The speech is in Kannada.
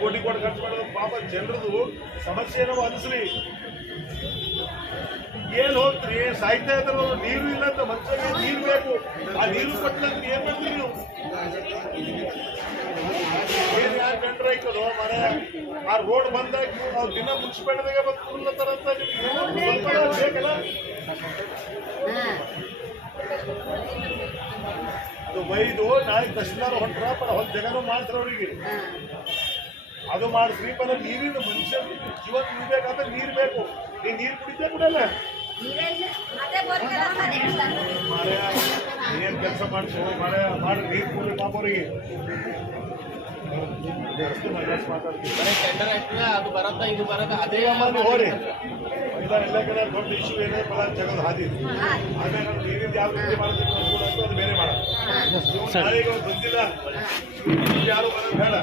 ಕೋಟಿ ಕೋಟಿ ಖರ್ಚು ಮಾಡೋದು ಪಾಪ ಜನರದು ಸಮಸ್ಯೆನ ಅನಿಸ್ರಿ ಏನ್ ಹೋಗ್ತೀರಿ? ಸಾಯ್ತಾ ಇದ್ರು, ನೀರು ಇಲ್ಲ ಅಂತ ಮನುಷ್ಯನಿಗೆ ನೀರು ಬೇಕು. ಆ ನೀರು ಕೊಟ್ಟಿಲ್ಲ ಏನ್ ಮಾಡ್ತೀರಿ ನೀವು? ಏನ್ ಯಾರು ಕಂಡ್ರೆ ಆಯ್ತದೋ ಮನೆ? ಆ ರೋಡ್ ಬಂದಾಗ ನಾವು ದಿನ ಮುನ್ಸಿಪಾಲ್ಟಿದಾಗ ಬಂದು ಸ್ವಲ್ಪ ಬೇಕಲ್ಲ ಅದು ಒಯ್ದು ನಾಳೆ ತಹಶೀಲ್ದಾರ್ ಹೊಂಟ್ರ ಹೊಲ ಜಗನು ಮಾಡ್ತಾರ ಅವ್ರಿಗೆ. ಅದು ಮಾಡಿಸ್ರಿ ಪರ ನೀರಿನ ಮನುಷ್ಯ. ಜೀವನ ನೀರು ಬೇಕಾದ್ರೆ ನೀರು ಬೇಕು. ನೀ ನೀರು ಕುಡಿತೇ ಬಿಡಲ್ಲ ಏನ್ ಕೆಲಸ ಮಾಡ್ತೀವಿ ಮಳೆ ಮಾಡಿ ನೀರು ಕುಡಿ ಪಾಪರಿಗೆ ಅದು ಬರತ್ತ ಇದು ಬರತ್ತ ಅದೇ ಮಾಡಿ ಹೋರಿ ಎಲ್ಲ ಕಡೆ ದೊಡ್ಡ ಇಶ್ಯೂ ಏನೇ ಪದ ಜಗದ ಹಾದಿ. ಆಮೇಲೆ ನಾವು ನೀರಿಂದ ಯಾವ ರೀತಿ ಮಾಡ್ಬೇಕು ಅನ್ಕೊಂಡು ಅದು ಬೇರೆ ಮಾಡೋದು ಬಂದಿಲ್ಲ ಯಾರು ಬರೋದು ಬೇಡ